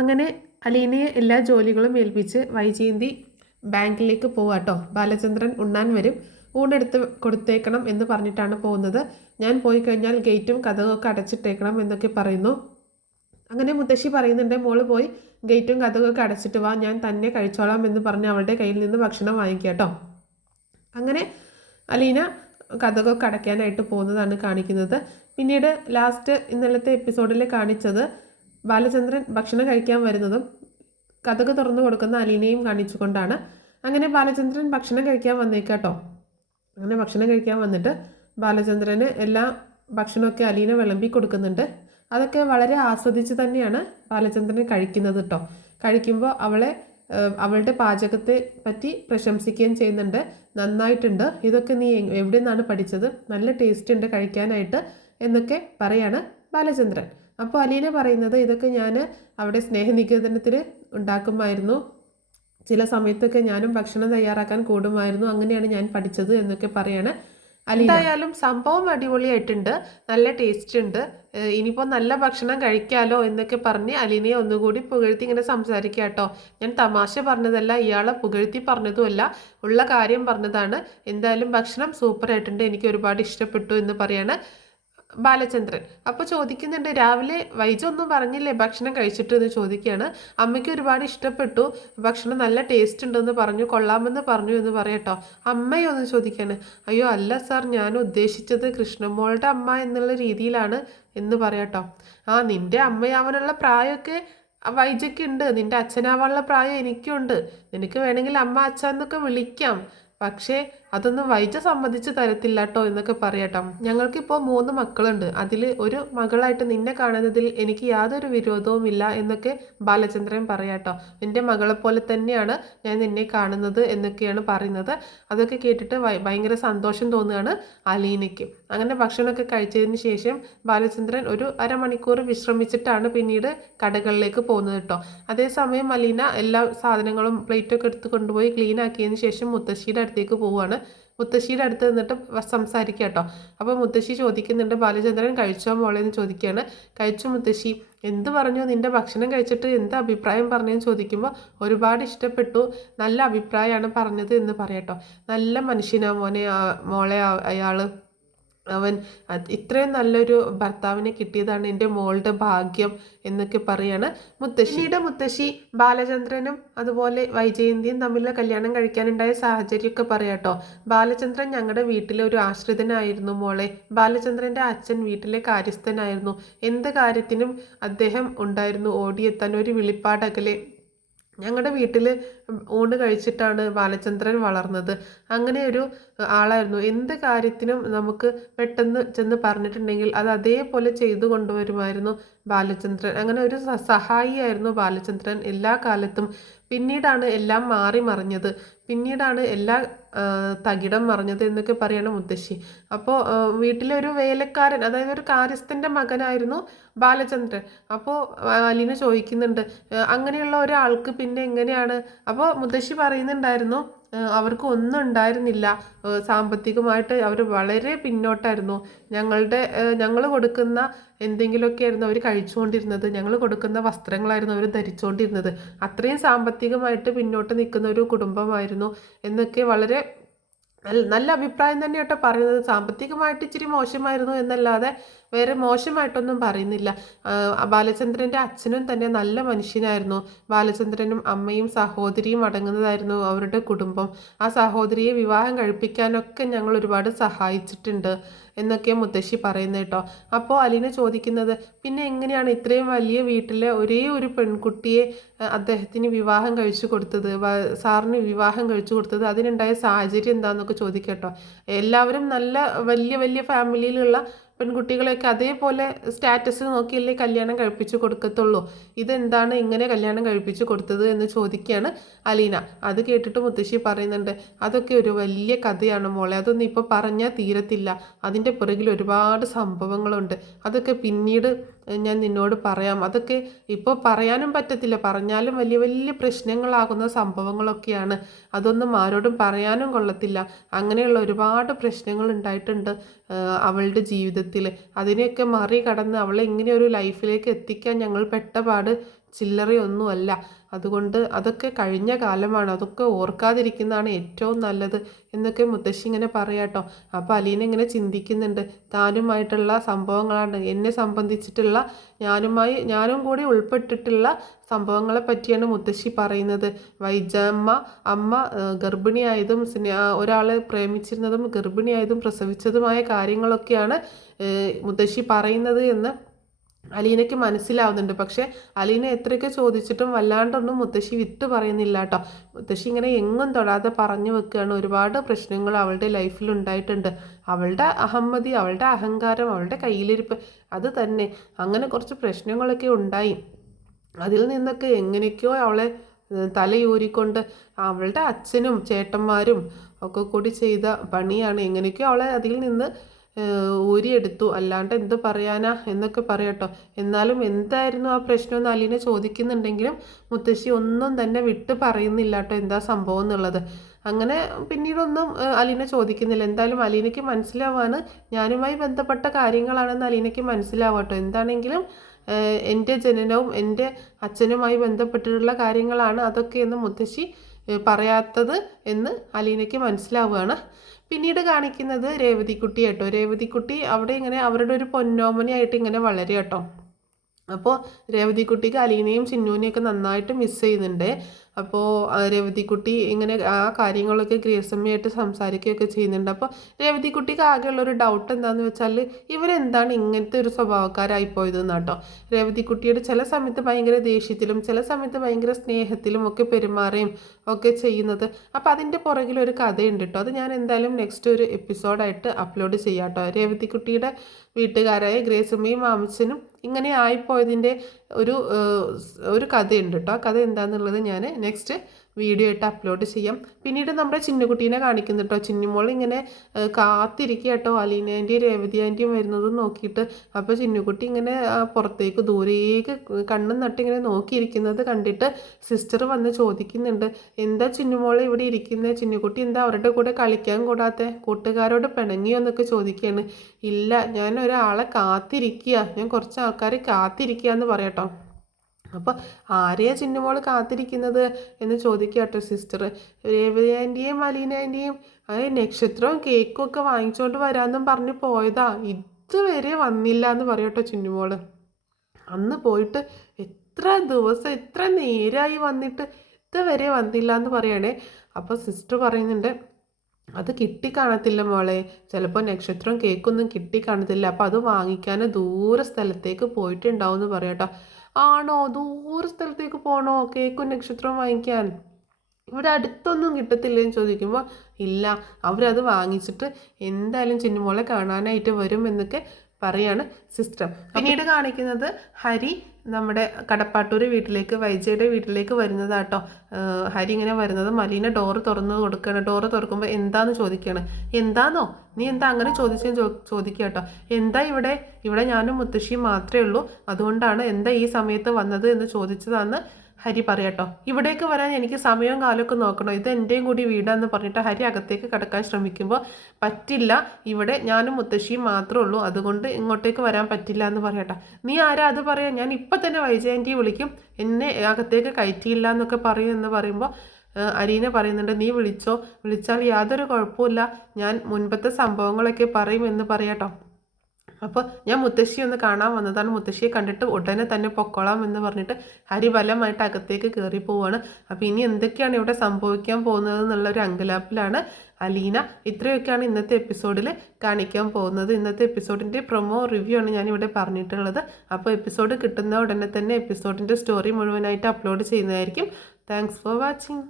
അങ്ങനെ അലീനയെ എല്ലാ ജോലികളും ഏൽപ്പിച്ച് വൈജയന്തി ബാങ്കിലേക്ക് പോവാട്ടോ. ബാലചന്ദ്രൻ ഉണ്ണാൻ വരും, ഊണെടുത്ത് കൊടുത്തേക്കണം എന്ന് പറഞ്ഞിട്ടാണ് പോകുന്നത്. ഞാൻ പോയി കഴിഞ്ഞാൽ ഗേറ്റും കതകൊക്കെ അടച്ചിട്ടേക്കണം എന്നൊക്കെ പറയുന്നു. അങ്ങനെ മുത്തശ്ശി പറയുന്നുണ്ട്, മോള് പോയി ഗേറ്റും കതകൊക്കെ അടച്ചിട്ട് വാ, ഞാൻ തന്നെ കഴിച്ചോളാം എന്ന് പറഞ്ഞ് അവളുടെ കയ്യിൽ നിന്ന് ഭക്ഷണം വാങ്ങിക്കുക കേട്ടോ. അങ്ങനെ അലീന കതകൊക്കെ അടയ്ക്കാനായിട്ട് പോകുന്നതാണ് കാണിക്കുന്നത്. പിന്നീട് ലാസ്റ്റ് ഇന്നലത്തെ എപ്പിസോഡിൽ കാണിച്ചത് ബാലചന്ദ്രൻ ഭക്ഷണം കഴിക്കാൻ വരുന്നതും കതക് തുറന്നു കൊടുക്കുന്ന അലീനയും കാണിച്ചുകൊണ്ടാണ്. അങ്ങനെ ബാലചന്ദ്രൻ ഭക്ഷണം കഴിക്കാൻ വന്നേക്കാട്ടോ. അങ്ങനെ ഭക്ഷണം കഴിക്കാൻ വന്നിട്ട് ബാലചന്ദ്രന് എല്ലാ ഭക്ഷണമൊക്കെ അലീന വിളമ്പി കൊടുക്കുന്നുണ്ട്. അതൊക്കെ വളരെ ആസ്വദിച്ച് തന്നെയാണ് ബാലചന്ദ്രൻ കഴിക്കുന്നത് കേട്ടോ. കഴിക്കുമ്പോൾ അവളുടെ പാചകത്തെ പറ്റി പ്രശംസിക്കുകയും ചെയ്യുന്നുണ്ട്. നന്നായിട്ടുണ്ട്, ഇതൊക്കെ നീ എവിടെ നിന്നാണ് പഠിച്ചത്, നല്ല ടേസ്റ്റ് ഉണ്ട് കഴിക്കാനായിട്ട് എന്നൊക്കെ പറയാണ് ബാലചന്ദ്രൻ. അപ്പോൾ അലീന പറയുന്നത്, ഇതൊക്കെ ഞാൻ അവിടെ സ്നേഹനികേതനത്തിൽ ഉണ്ടാക്കുമായിരുന്നു, ചില സമയത്തൊക്കെ ഞാനും ഭക്ഷണം തയ്യാറാക്കാൻ കൂടുമായിരുന്നു, അങ്ങനെയാണ് ഞാൻ പഠിച്ചത് എന്നൊക്കെ പറയാണ് അലീന. എന്തായാലും സംഭവം അടിപൊളിയായിട്ടുണ്ട്, നല്ല ടേസ്റ്റ് ഉണ്ട്, ഇനിയിപ്പോൾ നല്ല ഭക്ഷണം കഴിക്കാമല്ലോ എന്നൊക്കെ പറഞ്ഞ് അലീനയെ ഒന്നുകൂടി പുകഴ്ത്തി ഇങ്ങനെ സംസാരിക്കുക കേട്ടോ. ഞാൻ തമാശ പറഞ്ഞതല്ല, ഇയാളെ പുകഴ്ത്തി പറഞ്ഞതുമല്ല, ഉള്ള കാര്യം പറഞ്ഞതാണ്. എന്തായാലും ഭക്ഷണം സൂപ്പറായിട്ടുണ്ട്, എനിക്ക് ഒരുപാട് ഇഷ്ടപ്പെട്ടു എന്ന് പറയാണ് ബാലചന്ദ്രൻ. അപ്പോൾ ചോദിക്കുന്നുണ്ട്, രാവിലെ വൈജ ഒന്നും പറഞ്ഞില്ലേ ഭക്ഷണം കഴിച്ചിട്ട് എന്ന് ചോദിക്കുകയാണ്. അമ്മയ്ക്ക് ഒരുപാട് ഇഷ്ടപ്പെട്ടു, ഭക്ഷണം നല്ല ടേസ്റ്റ് ഉണ്ടെന്ന് പറഞ്ഞു, കൊള്ളാമെന്ന് പറഞ്ഞു എന്ന് പറയട്ടോ. അമ്മയൊന്ന് ചോദിക്കാണ്. അയ്യോ അല്ല സാർ, ഞാൻ ഉദ്ദേശിച്ചത് കൃഷ്ണമോളുടെ അമ്മ എന്നുള്ള രീതിയിലാണ് എന്ന് പറയട്ടോ. നിന്റെ അമ്മയാവാനുള്ള പ്രായമൊക്കെ വൈജയ്ക്കുണ്ട്, നിന്റെ അച്ഛനാവാനുള്ള പ്രായം എനിക്കുണ്ട്, നിനക്ക് വേണമെങ്കിൽ അമ്മ അച്ഛൻ എന്നൊക്കെ വിളിക്കാം, പക്ഷേ അതൊന്നും വൈജ സമ്മതിച്ച് തരത്തില്ല കേട്ടോ എന്നൊക്കെ പറയട്ടോ. ഞങ്ങൾക്കിപ്പോൾ 3 മക്കളുണ്ട്, അതിൽ ഒരു മകളായിട്ട് നിന്നെ കാണുന്നതിൽ എനിക്ക് യാതൊരു വിരോധവും ഇല്ല എന്നൊക്കെ ബാലചന്ദ്രൻ പറയാട്ടോ. എൻ്റെ മകളെ പോലെ തന്നെയാണ് ഞാൻ നിന്നെ കാണുന്നത് എന്നൊക്കെയാണ് പറയുന്നത്. അതൊക്കെ കേട്ടിട്ട് ഭയങ്കര സന്തോഷം തോന്നുകയാണ് അലീനയ്ക്ക്. അങ്ങനെ ഭക്ഷണമൊക്കെ കഴിച്ചതിന് ശേഷം ബാലചന്ദ്രൻ ഒരു അരമണിക്കൂർ വിശ്രമിച്ചിട്ടാണ് പിന്നീട് കടകളിലേക്ക് പോകുന്നത് കേട്ടോ. അതേസമയം അലീന എല്ലാ സാധനങ്ങളും പ്ലേറ്റൊക്കെ എടുത്ത് കൊണ്ടുപോയി ക്ലീൻ ആക്കിയതിന് ശേഷം മുത്തശ്ശിയുടെ അടുത്തേക്ക് പോവുകയാണ്. മുത്തശ്ശിയുടെ അടുത്ത് നിന്നിട്ട് സംസാരിക്കുക കേട്ടോ. അപ്പോൾ മുത്തശ്ശി ചോദിക്കുന്നുണ്ട്, ബാലചന്ദ്രൻ കഴിച്ചോ മോളെ എന്ന് ചോദിക്കുകയാണ്. കഴിച്ചു മുത്തശ്ശി. എന്ത് പറഞ്ഞു, നിന്റെ ഭക്ഷണം കഴിച്ചിട്ട് എന്ത് അഭിപ്രായം പറഞ്ഞതെന്ന് ചോദിക്കുമ്പോൾ ഒരുപാട് ഇഷ്ടപ്പെട്ടു, നല്ല അഭിപ്രായമാണ് പറഞ്ഞത് എന്ന് പറയട്ടോ. നല്ല മനുഷ്യനാ മോളെ അയാൾ, അവൻ ഇത്രയും നല്ലൊരു ഭർത്താവിനെ കിട്ടിയതാണ് എൻ്റെ മോളുടെ ഭാഗ്യം എന്നൊക്കെ പറയാണ് മുത്തശ്ശിയുടെ മുത്തശ്ശി. ബാലചന്ദ്രനും അതുപോലെ വൈജയന്തിയും തമ്മിലുള്ള കല്യാണം കഴിക്കാനുണ്ടായ സാഹചര്യമൊക്കെ പറയാട്ടോ. ബാലചന്ദ്രൻ ഞങ്ങളുടെ വീട്ടിലെ ഒരു ആശ്രിതനായിരുന്നു മോളെ, ബാലചന്ദ്രൻ്റെ അച്ഛൻ വീട്ടിലെ കാര്യസ്ഥനായിരുന്നു, എന്ത് കാര്യത്തിനും അദ്ദേഹം ഉണ്ടായിരുന്നു ഓടിയെത്താൻ, ഒരു വിളിപ്പാടകലെ. ഞങ്ങളുടെ വീട്ടിൽ ഊണ് കഴിച്ചിട്ടാണ് ബാലചന്ദ്രൻ വളർന്നത്, അങ്ങനെ ഒരു ആളായിരുന്നു. എന്ത് കാര്യത്തിനും നമുക്ക് പെട്ടെന്ന് ചെന്ന് പറഞ്ഞിട്ടുണ്ടെങ്കിൽ അത് അതേപോലെ ചെയ്തു കൊണ്ടുവരുമായിരുന്നു ബാലചന്ദ്രൻ. അങ്ങനെ ഒരു സഹായിയായിരുന്നു ബാലചന്ദ്രൻ എല്ലാ കാലത്തും. പിന്നീടാണ് എല്ലാം മാറി മറിഞ്ഞത്, പിന്നീടാണ് എല്ലാ തകിടം മറിഞ്ഞത് എന്നൊക്കെ പറയണ മുത്തശ്ശി. അപ്പോൾ വീട്ടിലെ ഒരു വേലക്കാരൻ, അതായത് ഒരു കാര്യസ്ഥൻ്റെ മകനായിരുന്നു ബാലചന്ദ്രൻ. അപ്പോൾ അലീന ചോദിക്കുന്നുണ്ട്, അങ്ങനെയുള്ള ഒരാൾക്ക് പിന്നെ എങ്ങനെയാണ്? അപ്പോൾ മുത്തശ്ശി പറയുന്നുണ്ടായിരുന്നു, അവർക്ക് ഒന്നും ഉണ്ടായിരുന്നില്ല, സാമ്പത്തികമായിട്ട് അവർ വളരെ പിന്നോട്ടായിരുന്നു. ഞങ്ങൾ കൊടുക്കുന്ന എന്തെങ്കിലുമൊക്കെ ആയിരുന്നു അവർ കഴിച്ചുകൊണ്ടിരുന്നത്, ഞങ്ങൾ കൊടുക്കുന്ന വസ്ത്രങ്ങളായിരുന്നു അവർ ധരിച്ചുകൊണ്ടിരുന്നത്, അത്രയും സാമ്പത്തികമായിട്ട് പിന്നോട്ട് നിൽക്കുന്ന ഒരു കുടുംബമായിരുന്നു എന്നൊക്കെ വളരെ നല്ല അഭിപ്രായം തന്നെ കേട്ടോ പറയുന്നത്. സാമ്പത്തികമായിട്ട് ഇച്ചിരി മോശമായിരുന്നു എന്നല്ലാതെ വേറെ മോശമായിട്ടൊന്നും പറയുന്നില്ല. ബാലചന്ദ്രൻ്റെ അച്ഛനും തന്നെ നല്ല മനുഷ്യനായിരുന്നു. ബാലചന്ദ്രനും അമ്മയും സഹോദരിയും അടങ്ങുന്നതായിരുന്നു അവരുടെ കുടുംബം. ആ സഹോദരിയെ വിവാഹം കഴിപ്പിക്കാനൊക്കെ ഞങ്ങൾ ഒരുപാട് സഹായിച്ചിട്ടുണ്ട് എന്നൊക്കെ മുത്തശ്ശി പറയുന്നത് കേട്ടോ. അപ്പോൾ അലീന ചോദിക്കുന്നത്, പിന്നെ എങ്ങനെയാണ് ഇത്രയും വലിയ വീട്ടിലെ ഒരേ ഒരു പെൺകുട്ടിയെ അദ്ദേഹത്തിന് വിവാഹം കഴിച്ചു കൊടുത്തത്, സാറിന് വിവാഹം കഴിച്ചു കൊടുത്തത്, അതിനുണ്ടായ സാഹചര്യം എന്താണെന്നൊക്കെ ചോദിക്കട്ടോ. എല്ലാവരും നല്ല വലിയ വലിയ ഫാമിലിയിലുള്ള പെൺകുട്ടികളെയൊക്കെ അതേപോലെ സ്റ്റാറ്റസ് നോക്കിയല്ലേ കല്യാണം കഴിപ്പിച്ചു കൊടുക്കത്തുള്ളൂ, ഇതെന്താണ് ഇങ്ങനെ കല്യാണം കഴിപ്പിച്ചു കൊടുത്തത് എന്ന് ചോദിക്കുകയാണ് അലീന. അത് കേട്ടിട്ട് മുത്തശ്ശി പറയുന്നുണ്ട്, അതൊക്കെ ഒരു വലിയ കഥയാണ് മോളെ, അതൊന്നും ഇപ്പോൾ പറഞ്ഞാൽ തീരത്തില്ല, അതിൻ്റെ പുറകിൽ ഒരുപാട് സംഭവങ്ങളുണ്ട്, അതൊക്കെ പിന്നീട് ഞാൻ നിന്നോട് പറയാം, അതൊക്കെ ഇപ്പോൾ പറയാനും പറ്റത്തില്ല, പറഞ്ഞാലും വലിയ വലിയ പ്രശ്നങ്ങളാകുന്ന സംഭവങ്ങളൊക്കെയാണ്, അതൊന്നും ആരോടും പറയാനും കൊള്ളത്തില്ല. അങ്ങനെയുള്ള ഒരുപാട് പ്രശ്നങ്ങൾ ഉണ്ടായിട്ടുണ്ട് അവളുടെ ജീവിതത്തിൽ. അതിനെയൊക്കെ മറികടന്ന് അവളെ ഇങ്ങനെ ഒരു ലൈഫിലേക്ക് എത്തിക്കാൻ ഞങ്ങൾ പെട്ടപാട് ചില്ലറയൊന്നുമല്ല. അതുകൊണ്ട് അതൊക്കെ കഴിഞ്ഞ കാലമാണ്, അതൊക്കെ ഓർക്കാതിരിക്കുന്നതാണ് ഏറ്റവും നല്ലത് എന്നൊക്കെ മുത്തശ്ശി ഇങ്ങനെ പറയാട്ടോ. അപ്പോൾ അലീന ഇങ്ങനെ ചിന്തിക്കുന്നുണ്ട്, താനുമായിട്ടുള്ള സംഭവങ്ങളാണ് എന്നെ സംബന്ധിച്ചിട്ടുള്ള, ഞാനും കൂടി ഉൾപ്പെട്ടിട്ടുള്ള സംഭവങ്ങളെ പറ്റിയാണ് മുത്തശ്ശി പറയുന്നത്. അമ്മ ഗർഭിണിയായതും ഒരാളെ പ്രേമിച്ചിരുന്നതും ഗർഭിണിയായതും പ്രസവിച്ചതുമായ കാര്യങ്ങളൊക്കെയാണ് മുത്തശ്ശി പറയുന്നത് എന്ന് അലീനയ്ക്ക് മനസ്സിലാവുന്നുണ്ട്. പക്ഷേ അലീന എത്രയൊക്കെ ചോദിച്ചിട്ടും വല്ലാണ്ടൊന്നും മുത്തശ്ശി വിട്ട് പറയുന്നില്ല കേട്ടോ. മുത്തശ്ശി ഇങ്ങനെ എങ്ങും തൊടാതെ പറഞ്ഞു വെക്കുകയാണ്. ഒരുപാട് പ്രശ്നങ്ങൾ അവളുടെ ലൈഫിൽ ഉണ്ടായിട്ടുണ്ട്. അവളുടെ അഹമ്മതി, അവളുടെ അഹങ്കാരം, അവളുടെ കയ്യിലിരിപ്പ്, അത് തന്നെ അങ്ങനെ കുറച്ച് പ്രശ്നങ്ങളൊക്കെ ഉണ്ടായി. അതിൽ നിന്നൊക്കെ എങ്ങനെയൊക്കെയോ അവളെ തലയൂരിക്കൊണ്ട് അവളുടെ അച്ഛനും ചേട്ടന്മാരും ഒക്കെ കൂടി ചെയ്ത പണിയാണ്. എങ്ങനെയൊക്കെയോ അവളെ അതിൽ നിന്ന് ഊരിയെടുത്തു, അല്ലാണ്ട് എന്ത് പറയാനാ എന്നൊക്കെ പറയാട്ടോ. എന്നാലും എന്തായിരുന്നു ആ പ്രശ്നമെന്ന് അലീന ചോദിക്കുന്നുണ്ടെങ്കിലും മുത്തശ്ശി ഒന്നും തന്നെ വിട്ട് പറയുന്നില്ല കേട്ടോ, എന്താ സംഭവം എന്നുള്ളത്. അങ്ങനെ പിന്നീടൊന്നും അലീന ചോദിക്കുന്നില്ല. എന്തായാലും അലീനയ്ക്ക് മനസ്സിലാവാണ് ഞാനുമായി ബന്ധപ്പെട്ട കാര്യങ്ങളാണെന്ന് അലീനയ്ക്ക് മനസ്സിലാവാട്ടോ. എന്താണെങ്കിലും എൻ്റെ ജനനവും എൻ്റെ അച്ഛനുമായി ബന്ധപ്പെട്ടിട്ടുള്ള കാര്യങ്ങളാണ് അതൊക്കെയെന്ന് മുത്തശ്ശി പറയാത്തത് എന്ന് അലീനയ്ക്ക് മനസ്സിലാവുകയാണ്. പിന്നീട് കാണിക്കുന്നത് രേവതിക്കുട്ടി കേട്ടോ. രേവതിക്കുട്ടി അവിടെ ഇങ്ങനെ അവരുടെ ഒരു പൊന്നോമനയായിട്ട് ഇങ്ങനെ വളരുക കേട്ടോ. അപ്പോൾ രേവതിക്കുട്ടിക്ക് അലീനയും ചിന്നൂനെയൊക്കെ നന്നായിട്ട് മിസ് ചെയ്യുന്നുണ്ട്. അപ്പോൾ രേവതിക്കുട്ടി ഇങ്ങനെ ആ കാര്യങ്ങളൊക്കെ ഗ്രേസമ്മയായിട്ട് സംസാരിക്കുകയൊക്കെ ചെയ്യുന്നുണ്ട്. അപ്പോൾ രേവതിക്കുട്ടിക്ക് ആകെയുള്ളൊരു ഡൗട്ട് എന്താണെന്ന് വെച്ചാൽ ഇവരെന്താണ് ഇങ്ങനത്തെ ഒരു സ്വഭാവക്കാരായിപ്പോയതെന്ന് കേട്ടോ. രേവതിക്കുട്ടിയുടെ ചില സമയത്ത് ഭയങ്കര ദേഷ്യത്തിലും ചില സമയത്ത് ഭയങ്കര സ്നേഹത്തിലും ഒക്കെ പെരുമാറുകയും ഒക്കെ ചെയ്യുന്നത്. അപ്പോൾ അതിൻ്റെ പുറകിലൊരു കഥയുണ്ട് കേട്ടോ. അത് ഞാൻ എന്തായാലും നെക്സ്റ്റ് ഒരു എപ്പിസോഡായിട്ട് അപ്ലോഡ് ചെയ്യാം കേട്ടോ. രേവതിക്കുട്ടിയുടെ വീട്ടുകാരായ ഗ്രേസമ്മയും മാമച്ചനും ഇങ്ങനെ ആയിപ്പോയതിൻ്റെ ഒരു കഥയുണ്ട് കേട്ടോ. ആ കഥ എന്താണെന്നുള്ളത് ഞാൻ നെക്സ്റ്റ് വീഡിയോ ആയിട്ട് അപ്ലോഡ് ചെയ്യാം. പിന്നീട് നമ്മുടെ ചിന്നുകുട്ടീനെ കാണിക്കുന്നു കേട്ടോ. ചിന്നുമോൾ ഇങ്ങനെ കാത്തിരിക്കുക കേട്ടോ അലീന ആൻറ്റിയും രേവതി ആൻറ്റിയും വരുന്നതും നോക്കിയിട്ട്. അപ്പോൾ ചിന്നുകുട്ടി ഇങ്ങനെ പുറത്തേക്ക് ദൂരേക്ക് കണ്ണും നട്ടിങ്ങനെ നോക്കിയിരിക്കുന്നത് കണ്ടിട്ട് സിസ്റ്റർ വന്ന് ചോദിക്കുന്നുണ്ട്, എന്താ ചിന്നുമോൾ ഇവിടെ ഇരിക്കുന്നത്, ചിന്നുകുട്ടി എന്താ അവരുടെ കൂടെ കളിക്കാൻ കൂടാത്തെ, കൂട്ടുകാരോട് പിണങ്ങിയോ എന്നൊക്കെ ചോദിക്കുകയാണ്. ഇല്ല, ഞാൻ ഒരാളെ കാത്തിരിക്കുക, ഞാൻ കുറച്ച് ആൾക്കാരെ കാത്തിരിക്കുക എന്ന് പറയാട്ടോ. അപ്പോൾ ആരെയാ ചിന്നുമോൾ കാത്തിരിക്കുന്നത് എന്ന് ചോദിക്കുക കേട്ടോ സിസ്റ്റർ. രേവതി ആൻറ്റിയും അലീന ആൻറ്റിയും നക്ഷത്രവും കേക്കും ഒക്കെ വാങ്ങിച്ചുകൊണ്ട് വരാമെന്നും പറഞ്ഞ് പോയതാ, ഇതുവരെ വന്നില്ല എന്ന് പറയട്ടോ ചിന്നുമോൾ. അന്ന് പോയിട്ട് എത്ര ദിവസം എത്ര നേരമായി വന്നിട്ട് ഇതുവരെ വന്നില്ല എന്ന് പറയണേ. അപ്പോൾ സിസ്റ്റർ പറയുന്നുണ്ട്, അത് കിട്ടിക്കാണത്തില്ല മോളെ, ചിലപ്പോൾ നക്ഷത്രവും കേക്കൊന്നും കിട്ടിക്കാണത്തില്ല, അപ്പോൾ അത് വാങ്ങിക്കാൻ ദൂര സ്ഥലത്തേക്ക് പോയിട്ടുണ്ടാവും എന്ന് പറയാട്ടോ. ആണോ, ദൂര സ്ഥലത്തേക്ക് പോകണോ കേക്കും നക്ഷത്രവും വാങ്ങിക്കാൻ? ഇവിടെ അടുത്തൊന്നും കിട്ടത്തില്ലെന്ന് ചോദിക്കുമ്പോൾ ഇല്ല, അവരത് വാങ്ങിച്ചിട്ട് എന്തായാലും ചിന്നുമോളെ കാണാനായിട്ട് വരും എന്നൊക്കെ പറയാണ് സിസ്റ്റർ. പിന്നീട് കാണിക്കുന്നത് ഹരി നമ്മുടെ കടപ്പാട്ടൂർ വീട്ടിലേക്ക്, വൈജയുടെ വീട്ടിലേക്ക് വരുന്നതാട്ടോ. ഹരി ഇങ്ങനെ വരുന്നത് മലീന ഡോറ് തുറന്ന് കൊടുക്കുകയാണ്. ഡോറ് തുറക്കുമ്പോൾ എന്താന്ന് ചോദിക്കുകയാണ്. എന്താന്നോ, നീ എന്താ അങ്ങനെ ചോദിക്കുക കേട്ടോ. എന്താ ഇവിടെ ഞാനും മുത്തശ്ശിയും മാത്രമേ ഉള്ളൂ, അതുകൊണ്ടാണ് എന്താ ഈ സമയത്ത് വന്നത് എന്ന് ചോദിച്ചതാന്ന് ഹരി പറയാട്ടോ. ഇവിടേക്ക് വരാൻ എനിക്ക് സമയവും കാലമൊക്കെ നോക്കണം, ഇത് എൻ്റെയും കൂടി വീടാന്ന് പറഞ്ഞിട്ട് ഹരി അകത്തേക്ക് കടക്കാൻ ശ്രമിക്കുമ്പോൾ പറ്റില്ല, ഇവിടെ ഞാനും മുത്തശ്ശിയും മാത്രമേ ഉള്ളൂ, അതുകൊണ്ട് ഇങ്ങോട്ടേക്ക് വരാൻ പറ്റില്ല എന്ന് പറയാട്ടോ. നീ ആരാ അത് പറയാം, ഞാൻ ഇപ്പം തന്നെ വൈജയന്തിയെ വിളിക്കും, എന്നെ അകത്തേക്ക് കയറ്റിയില്ല എന്നൊക്കെ പറയും എന്ന് പറയുമ്പോൾ അലീന പറയുന്നുണ്ട്, നീ വിളിച്ചാൽ യാതൊരു കുഴപ്പമില്ല, ഞാൻ മുൻപത്തെ സംഭവങ്ങളൊക്കെ പറയും എന്ന് പറയാട്ടോ. അപ്പോൾ ഞാൻ മുത്തശ്ശി ഒന്ന് കാണാൻ വന്നതാണ്, മുത്തശ്ശിയെ കണ്ടിട്ട് ഉടനെ തന്നെ പൊക്കോളാം എന്ന് പറഞ്ഞിട്ട് ഹരി ബലമായിട്ട് അകത്തേക്ക് കയറി പോവുകയാണ്. അപ്പോൾ ഇനി എന്തൊക്കെയാണ് ഇവിടെ സംഭവിക്കാൻ പോകുന്നത് എന്നുള്ളൊരു അങ്കലാപ്പിലാണ് അലീന. ഇത്രയൊക്കെയാണ് ഇന്നത്തെ എപ്പിസോഡിൽ കാണിക്കാൻ പോകുന്നത്. ഇന്നത്തെ എപ്പിസോഡിൻ്റെ പ്രൊമോ റിവ്യൂ ആണ് ഞാനിവിടെ പറഞ്ഞിട്ടുള്ളത്. അപ്പോൾ എപ്പിസോഡ് കിട്ടുന്ന ഉടനെ തന്നെ എപ്പിസോഡിൻ്റെ സ്റ്റോറി മുഴുവനായിട്ട് അപ്ലോഡ് ചെയ്യുന്നതായിരിക്കും. Thanks for watching.